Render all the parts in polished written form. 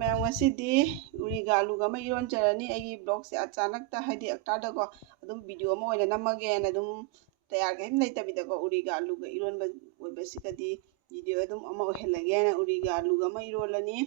ma'am ngасꯤꯗꯤ 우리가 아루가 ꯑꯃ 이론ꯖꯔꯅꯤ ꯑꯩꯒꯤ ꯕ꯭ꯂꯣꯒꯁꯦ ꯑꯆꯥꯅꯛꯇ ꯍꯥꯏꯗꯤ ꯑꯛꯇꯥꯗꯀꯣ ꯑꯗꯨꯝ ꯚꯤꯗꯤꯑꯣ ꯑꯃ ꯑꯣꯏꯅ ꯅꯝꯃꯒꯦꯅ ꯑꯗꯨꯝ ꯇꯌꯥꯔ ꯀꯩꯝ ꯂꯩꯇꯕꯤꯗꯀꯣ 우리가 아루가 이론ꯕ ꯑꯣꯏꯕꯁꯤꯒꯗꯤ ꯚꯤꯗꯤꯑꯣ ꯑꯗꯨꯝ ꯑꯃ ꯑꯣꯏꯍꯜꯂꯒꯦꯅ 우리가 아루가 ꯑꯃ 이rolꯂꯅꯤ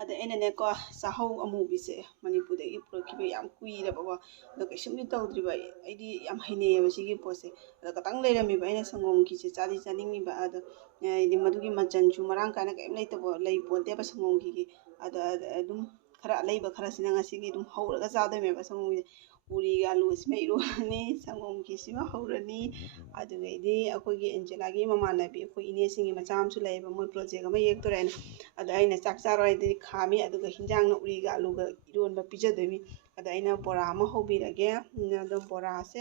ꯑꯗ ꯑꯩꯅꯅꯦꯀꯣ ꯆꯥꯍꯧ ꯑꯃꯨꯕꯤꯁꯦ ꯃꯅꯤꯄꯨꯔꯗꯒꯤ ꯄꯨꯔꯛꯈꯤꯕ ꯌꯥꯝ ꯀꯨꯏꯔꯕꯀꯣ ꯑꯗꯣ ꯀꯩꯁꯨꯝꯗꯤ ꯇꯧꯗ꯭ꯔꯤꯕ ꯑꯩꯗꯤ ꯌꯥꯝ ꯍꯩꯅꯩꯌꯦꯕ ꯁꯤꯒꯤ ꯄꯣꯠꯁꯦ ꯑꯗ ꯈꯇꯪ ꯂꯩꯔꯝꯃꯤꯕ ꯑꯩꯅ ꯁꯪꯒꯣꯝꯒꯤꯁꯦ ꯆꯥꯗꯤ ꯆꯥꯅꯤꯡꯉꯤꯕ ꯑꯗꯣ ꯍꯥꯏꯗꯤ ꯃꯗꯨꯒꯤ ꯃꯆꯜꯁꯨ ꯃꯔꯥꯡ ꯀꯥꯏꯅ ꯀꯩꯝ ꯂꯩꯇꯕ ꯂꯩ ꯄꯣꯟꯇꯦꯕ ꯁꯪꯒꯣꯝꯒꯤꯒꯤ ꯑꯗ ꯑꯗꯨꯝ ꯈꯔ ꯑꯂꯩꯕ ꯈꯔꯁꯤꯅ ꯉꯁꯤꯒꯤ ꯑꯗꯨꯝ ꯍꯧꯔꯒ ꯆꯥꯗꯣꯏꯅꯦꯕ ꯁꯪꯒꯣꯝꯒꯤꯁꯦ 우리가 아루ꯁꯤꯃ 이rolꯂꯅꯤ ꯁꯪꯒꯣꯝꯒꯤꯁꯤꯃ ꯍꯧꯔꯅꯤ ꯑꯗꯨꯒꯩꯗꯤ ꯑꯩꯈꯣꯏꯒꯤ ꯑꯦꯟꯖꯦꯂꯥꯒꯤ ꯃꯃꯥꯟꯅꯕꯤ ꯑꯩꯈꯣꯏ ꯏꯅꯦꯁꯤꯡꯒꯤ ꯃꯆꯥ ꯑꯃꯁꯨ ꯂꯩꯌꯦꯕ ꯃꯣꯏ ꯄ꯭ꯔꯣꯖꯦꯛ ꯑꯃ ꯌꯦꯛꯇꯣꯔꯦꯅ ꯑꯗ ꯑꯩꯅ ꯆꯥꯛ ꯆꯥꯔꯣꯏꯗꯤ ꯈꯥꯝꯃꯤ ꯑꯗꯨꯒ ꯍꯤꯟꯖꯥꯡꯅ 우리가 아루가 이rolꯕ ꯄꯤꯖꯗꯣꯏꯅꯤ ꯑꯗ ꯑꯩꯅ ꯕꯣꯔꯥ ꯑꯃ ꯍꯧꯕꯤꯔꯒꯦ ꯑꯗꯣ ꯕꯣꯔꯥꯁꯦ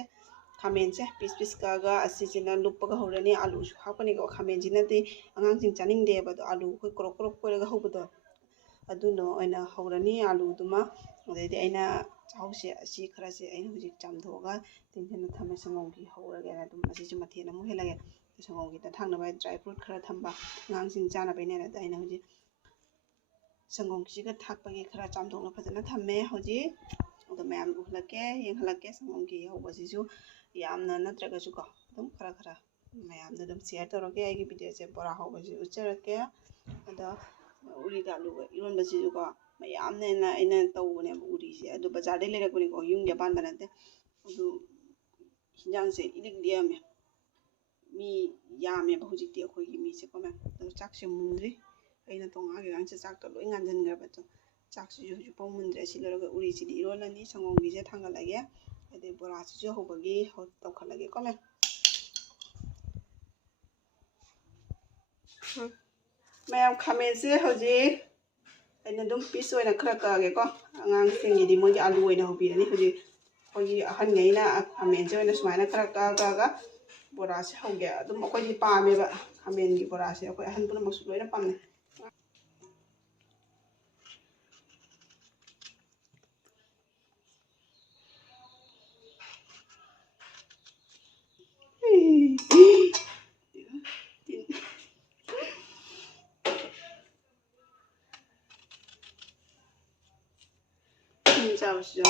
ꯈꯥꯃꯦꯟꯁꯦ ꯄꯤꯁ ꯄꯤꯁ ꯀꯛꯑꯒ ꯑꯁꯤꯁꯤꯅ ꯂꯨꯞꯄꯒ ꯍꯧꯔꯅꯤ ꯑꯥꯂꯨꯁꯨ ꯍꯥꯞꯀꯅꯤꯀꯣ ꯈꯥꯃꯦꯟꯁꯤꯅꯗꯤ ꯑꯉꯥꯡꯁꯤꯡ ꯆꯥꯅꯤꯡꯗꯦꯕ ꯑꯗꯣ ꯑꯥꯂꯨ ꯑꯩꯈꯣꯏ ꯀꯣꯔꯣꯛ ꯀꯣꯔꯣꯛ ꯀꯣꯏꯔꯒ ꯍꯧꯕꯗꯣ ꯑꯗꯨꯅ ꯑꯣꯏꯅ ꯍꯧꯔꯅꯤ ꯑꯥꯂꯨꯗꯨꯃ ꯑꯗꯩꯗꯤ ꯑꯩꯅ ꯆꯥꯍꯧꯁꯦ ꯑꯁꯤ ꯈꯔꯁꯦ ꯑꯩꯅ ꯍꯧꯖꯤꯛ ꯆꯥꯝꯊꯣꯛꯑꯒ ꯇꯤꯡꯁꯤꯟꯅ ꯊꯝꯃꯦ ꯁꯪꯒꯣꯝꯒꯤ ꯍꯧꯔꯒꯦꯅ ꯑꯗꯨꯝ ꯑꯁꯤꯁꯨ ꯃꯊꯦꯜ ꯑꯃꯨꯛ ꯍꯦꯜꯂꯒꯦ ꯁꯪꯒꯣꯝꯒꯤꯗ ꯊꯥꯡꯅꯕ ꯗ꯭ꯔꯥꯏ ꯐ꯭ꯔꯨꯠ ꯈꯔ ꯊꯝꯕ ꯑꯉꯥꯡꯁꯤꯡ ꯆꯥꯅꯕꯩꯅꯦꯅ ꯑꯗ ꯑꯩꯅ ꯍꯧꯖꯤꯛ ꯁꯪꯒꯣꯝꯒꯤꯁꯤꯒ ꯊꯥꯛꯄꯒꯤ ꯈꯔ ꯆꯥꯝꯊꯣꯛꯅ ꯐꯖꯅ ꯊꯝꯃꯦ ꯍꯧꯖꯤꯛ ꯑꯗꯣ ꯃꯌꯥꯝ ꯎꯍꯜꯂꯛꯀꯦ ꯌꯦꯡꯍꯜꯂꯛꯀꯦ ꯁꯪꯒꯣꯝꯒꯤ ꯍꯧꯕꯁꯤꯁꯨ ꯌꯥꯝꯅ ꯅꯠꯇ꯭ꯔꯒꯁꯨ ꯀꯣ ꯑꯗꯨꯝ ꯈꯔ ꯈꯔ ꯃꯌꯥꯝꯗ ꯑꯗꯨꯝ ꯁꯤꯌꯔ ꯇꯧꯔꯛꯀꯦ ꯑꯩꯒꯤ ꯚꯤꯗꯤꯑꯣꯁꯦ ꯕꯣꯔꯥ ꯍꯧꯕꯁꯤ ꯎꯠꯆꯔꯛꯀꯦ ꯑꯗ 우리가 아루가 이rolꯕꯁꯤꯁꯨꯀꯣ ꯃꯌꯥꯝꯅꯦꯅ ꯑꯩꯅ ꯇꯧꯕꯅꯦꯕ 우리ꯁꯦ ꯑꯗꯨ ꯕꯖꯥꯔꯗꯩ ꯂꯩꯔꯛꯄꯅꯤꯀꯣ ꯌꯨꯝꯒꯤ ꯑꯄꯥꯟꯕ ꯅꯠꯇꯦ ꯑꯗꯨ ꯍꯤꯟꯖꯥꯡꯁꯦ ꯏꯂꯤꯛ ꯂꯤꯛꯑꯝꯃꯦ ꯃꯤ ꯌꯥꯝꯃꯦꯕ ꯍꯧꯖꯤꯛꯇꯤ ꯑꯩꯈꯣꯏꯒꯤ ꯃꯤꯁꯦꯀꯣ ꯃꯌꯥꯝ ꯑꯗꯣ ꯆꯥꯛꯁꯦ ꯃꯨꯟꯗ꯭ꯔꯤ ꯑꯩꯅ ꯇꯣꯉꯥꯟꯒꯦ ꯆꯥꯛꯇꯣ ꯂꯣꯏ ꯉꯥꯟꯁꯤꯟꯈ꯭ꯔꯕ ꯆꯥꯛꯁꯤꯁꯨ ꯍꯧꯖꯤꯛꯐꯥꯎ ꯃꯨꯟꯗ꯭ꯔꯦ ꯁꯤ ꯂꯣꯏꯔꯒ 우리ꯁꯤꯗꯤ 이rolꯂꯅꯤ ꯁꯪꯒꯣꯝꯒꯤꯁꯦ ꯊꯥꯡꯒꯠꯂꯒꯦ ꯑꯗꯩ ꯕꯣꯔꯥꯁꯤꯁꯨ ꯍꯧꯕꯒꯤ ꯇꯧꯈꯠꯂꯒꯦꯀꯣ ꯃꯌꯥꯝ ꯃꯌꯥꯝ ꯈꯥꯃꯦꯟꯁꯦ ꯍꯧꯖꯤꯛ ꯑꯩꯅ ꯑꯗꯨꯝ ꯄꯤꯁ ꯑꯣꯏꯅ ꯈꯔ ꯀꯛꯑꯒꯦꯀꯣ ꯑꯉꯥꯡꯁꯤꯡꯒꯤꯗꯤ ꯃꯣꯏꯒꯤ ꯑꯥꯂꯨ ꯑꯣꯏꯅ ꯍꯧꯕꯤꯔꯅꯤ ꯍꯧꯖꯤꯛ ꯑꯩꯈꯣꯏꯒꯤ ꯑꯍꯟꯉꯩꯅ ꯈꯥꯃꯦꯟꯁꯦ ꯑꯣꯏꯅ ꯁꯨꯃꯥꯏꯅ ꯈꯔ ꯀꯛꯑꯒ ꯕꯣꯔꯥꯁꯦ ꯍꯧꯒꯦ ꯑꯗꯨꯝ ꯑꯩꯈꯣꯏꯗꯤ ꯄꯥꯝꯃꯦꯕ ꯈꯥꯃꯦꯟꯒꯤ ꯕꯣꯔꯥꯁꯦ ꯑꯩꯈꯣꯏ ꯑꯍꯟ ꯄꯨꯝꯅꯃꯛꯁꯨ ꯂꯣꯏꯅ ꯄꯥꯝꯅꯩꯆꯥꯕꯁꯤꯁꯨ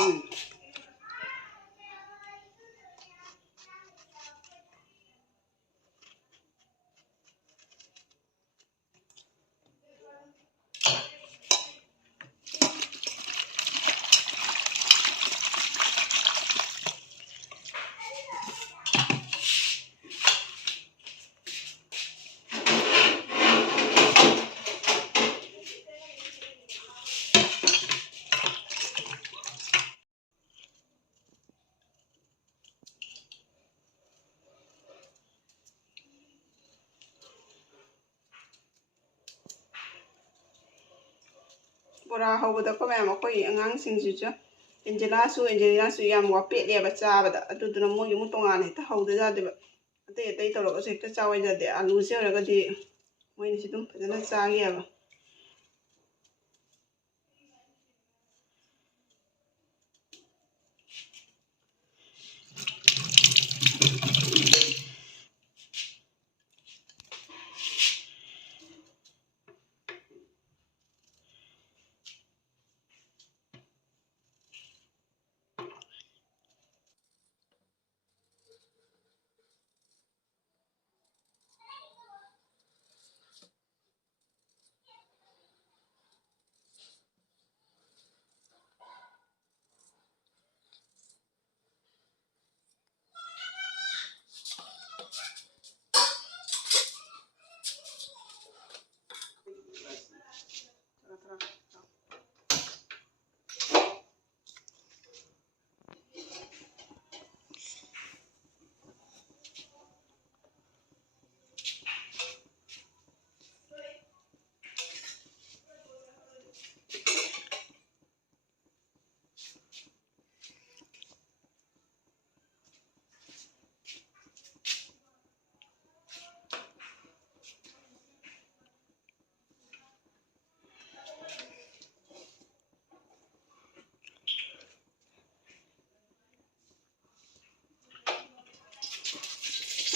ꯕꯣꯔꯥ ꯍꯧꯕꯗꯀꯣ ꯃꯌꯥꯝ ꯑꯩꯈꯣꯏ ꯑꯉꯥꯡꯁꯤꯡꯁꯤꯁꯨ ꯑꯦꯟꯖꯦꯂꯥꯁꯨ ꯌꯥꯝ ꯋꯥꯄꯦꯠꯂꯦꯕ ꯆꯥꯕꯗ ꯑꯗꯨꯗꯨꯅ ꯃꯣꯏꯒꯤ ꯑꯃꯨꯛ ꯇꯣꯉꯥꯟꯅ ꯍꯦꯛꯇ ꯍꯧꯗ ꯌꯥꯗꯦꯕ ꯑꯇꯩ ꯑꯇꯩ ꯇꯧꯔꯒꯁꯨ ꯍꯦꯛꯇ ꯆꯥꯎ ꯌꯥꯗꯦ ꯑꯥꯂꯨꯁꯦ ꯑꯣꯏꯔꯒꯗꯤ ꯃꯣꯏꯅꯁꯨ ꯑꯗꯨꯝ ꯐꯖꯅ ꯆꯥꯒꯦꯕ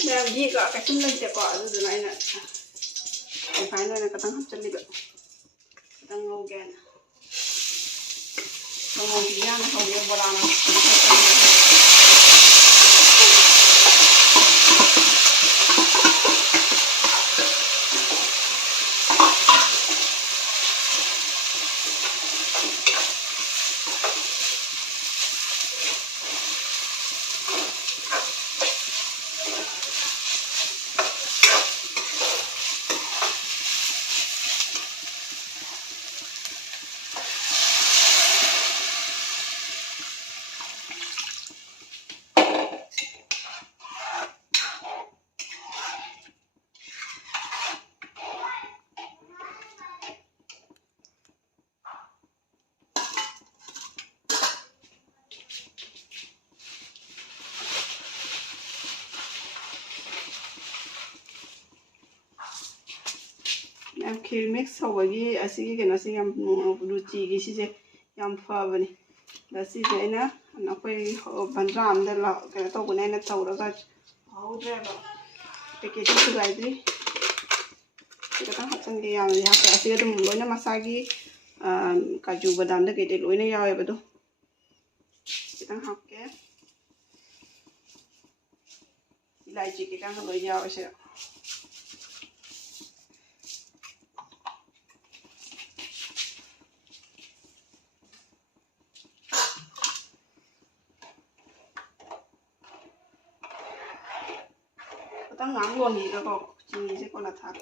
ꯃꯌꯥꯝ ꯌꯦꯛꯒ ꯀꯩꯁꯨꯝ ꯂꯩꯇꯦꯀꯣ ꯑꯗꯨꯗꯨꯅ ꯑꯩꯅ ꯔꯤꯐꯥꯏꯟ ꯑꯣꯏꯅ ꯈꯤꯇꯪ ꯍꯥꯞꯆꯤꯜꯂꯤꯕ ꯈꯤꯇꯪ ꯉꯧꯒꯦꯅ ꯉꯧꯕꯤ ꯌꯥꯝꯅ ꯍꯧꯋꯦ ꯕꯣꯔꯥꯅ ꯌꯥꯝ ꯈꯤꯔ ꯃꯤꯛꯁ ꯇꯧꯕꯒꯤ ꯑꯁꯤꯒꯤ ꯀꯩꯅꯣꯁꯦ ꯌꯥꯝ ꯔꯨꯆꯤꯒꯤ ꯁꯤꯁꯦ ꯌꯥꯝ ꯐꯕꯅꯤ ꯑꯗ ꯁꯤꯁꯦ ꯑꯩꯅ ꯑꯩꯈꯣꯏ ꯕꯟꯗ꯭ꯔꯥ ꯑꯃꯗ ꯀꯩꯅꯣ ꯇꯧꯕꯅꯦ ꯑꯩꯅ ꯇꯧꯔꯒ ꯍꯧꯗ꯭ꯔꯦꯕ ꯄꯦꯀꯦꯠꯇꯤ ꯊꯨꯒꯥꯏꯗ꯭ꯔꯤ ꯁꯤ ꯈꯤꯇꯪ ꯍꯥꯞꯆꯤꯟꯒꯦ ꯌꯥꯝꯅꯗꯤ ꯍꯥꯞꯄꯦ ꯑꯁꯤga ꯑꯗꯨꯝ ꯂꯣꯏꯅ ꯃꯁꯥꯒꯤ ꯀꯥꯖꯨ ꯕꯗꯥꯝꯗ ꯀꯩꯗꯩ ꯂꯣꯏꯅ ꯌꯥꯎꯋꯦꯕ ꯑꯗꯣ ꯈꯤꯇꯪ ꯍꯥꯞꯀꯦ इलायची ꯀꯩꯀꯥꯒ ꯂꯣꯏ ꯌꯥꯎꯋꯦ ꯁꯤꯗ खतम ngắn luôn thì các cậu chini sẽ còn là thạc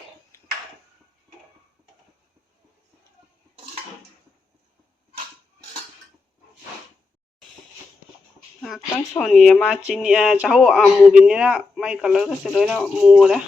tăng soni mà chini cháu mù bên này là mấy color cái sẽ đối là mù đấy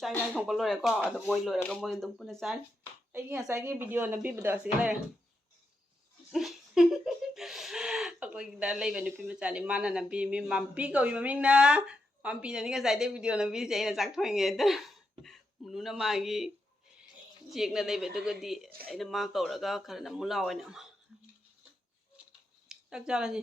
ꯆꯥꯛ ꯏꯟꯁꯥꯡ ꯊꯣꯡꯕ ꯂꯣꯏꯔꯦꯀꯣ ꯑꯗꯣ ꯃꯣꯏ ꯂꯣꯏꯔꯒ ꯃꯣꯏ ꯑꯗꯨꯝ ꯄꯨꯟꯅ ꯆꯥꯔꯤ ꯑꯩꯒꯤ ꯉꯁꯥꯏꯒꯤ ꯚꯤꯗꯤꯑꯣ ꯅꯝꯕꯤꯕꯗꯣ ꯑꯁꯤꯒ ꯂꯩꯔꯦ ꯑꯩꯈꯣꯏꯒꯤꯗ ꯂꯩꯕ ꯅꯨꯄꯤ ꯃꯆꯥꯅꯤ ꯃꯥꯅ ꯅꯝꯕꯤꯃꯤ ꯃꯝꯄꯤ ꯀꯧꯏ ꯃꯃꯤꯡꯅ ꯃꯝꯄꯤꯅꯅꯤ ꯉꯁꯥꯏꯗꯩ ꯚꯤꯗꯤꯑꯣ ꯅꯝꯕꯤꯔꯤꯁꯦ ꯑꯩꯅ ꯆꯥꯛ ꯊꯣꯡꯉꯤꯉꯩꯗ ꯃꯨꯅꯨꯅ ꯃꯥꯒꯤ ꯆꯦꯛꯅ ꯂꯩꯕꯗꯨꯒꯗꯤ ꯑꯩꯅ ꯃꯥ ꯀꯧꯔꯒ ꯈꯔ ꯅꯝꯃꯨ ꯂꯥꯎꯑꯣꯅ ꯆꯥꯛ ꯆꯥꯔꯁꯤ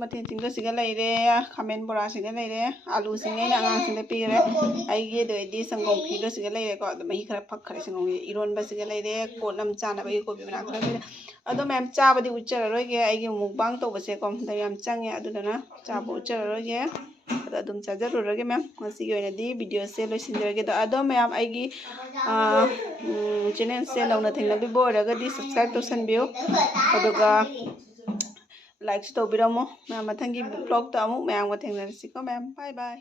ꯃꯊꯦꯜꯁꯤꯡꯗꯨ ꯁꯤꯒ ꯂꯩꯔꯦ ꯈꯥꯃꯦꯟ ꯕꯣꯔꯥꯁꯤꯒ ꯂꯩꯔꯦ ꯑꯥꯂꯨꯁꯤꯡ ꯑꯩꯅ ꯑꯉꯥꯡꯁꯤꯡꯗ ꯄꯤꯈ꯭ꯔꯦ ꯑꯩꯒꯤ ꯑꯗꯨꯗꯩꯗꯤ ꯁꯪꯒꯣꯝ ꯈꯤꯔꯗꯣ ꯁꯤꯒ ꯂꯩꯔꯦꯀꯣ ꯑꯗꯣ ꯃꯍꯤ ꯈꯔ ꯐꯛꯈ꯭ꯔꯦ ꯁꯪꯒꯣꯝꯒꯤ ꯏꯔꯣꯟꯕꯁꯤꯒ ꯂꯩꯔꯦ ꯀꯣꯠ ꯑꯃ ꯆꯥꯅꯕꯒꯤ ꯀꯣꯕꯤ ꯃꯅꯥ ꯈꯔ ꯂꯩꯔꯦ ꯑꯗꯣ ꯃꯌꯥꯝ ꯆꯥꯕꯗꯤ ꯎꯠꯆꯔꯔꯣꯏꯒꯦ ꯑꯩꯒꯤ ꯃꯨꯛꯕꯥꯡ ꯇꯧꯕꯁꯦꯀꯣ ꯃꯇꯝ ꯌꯥꯝ ꯆꯪꯉꯦ ꯑꯗꯨꯗꯨꯅ ꯆꯥꯕ ꯎꯠꯆꯔꯔꯣꯏꯒꯦ ꯑꯗꯣ ꯑꯗꯨꯝ ꯆꯥꯖꯔꯨꯔꯒꯦ ꯃꯌꯥꯝ ꯉꯁꯤꯒꯤ ꯑꯣꯏꯅꯗꯤ ꯚꯤꯗꯤꯑꯣꯁꯦ ꯂꯣꯏꯁꯤꯟꯖꯔꯒꯦ ꯑꯗꯣ ꯃꯌꯥꯝ ꯑꯩꯒꯤ ꯆꯦꯅꯦꯜꯁꯦ ꯅꯧꯅ ꯊꯦꯡꯅꯕꯤꯕ ꯑꯣꯏꯔꯒꯗꯤ ꯁꯕꯁꯀ꯭ꯔꯥꯏꯕ ꯇꯧꯁꯟꯕꯤꯌꯨ ꯑꯗꯨꯒ ꯂꯥꯏꯛꯁꯨ ꯇꯧꯕꯤꯔꯝꯃꯣ ꯃꯊꯪꯒꯤ ꯕ꯭ꯂꯣꯛꯇ ꯑꯃꯨꯛ ꯃꯌꯥꯝꯒ ꯊꯦꯡꯅꯔꯁꯤꯀꯣ ꯃꯌꯥꯝ ꯕꯥꯏ ꯕꯥꯏ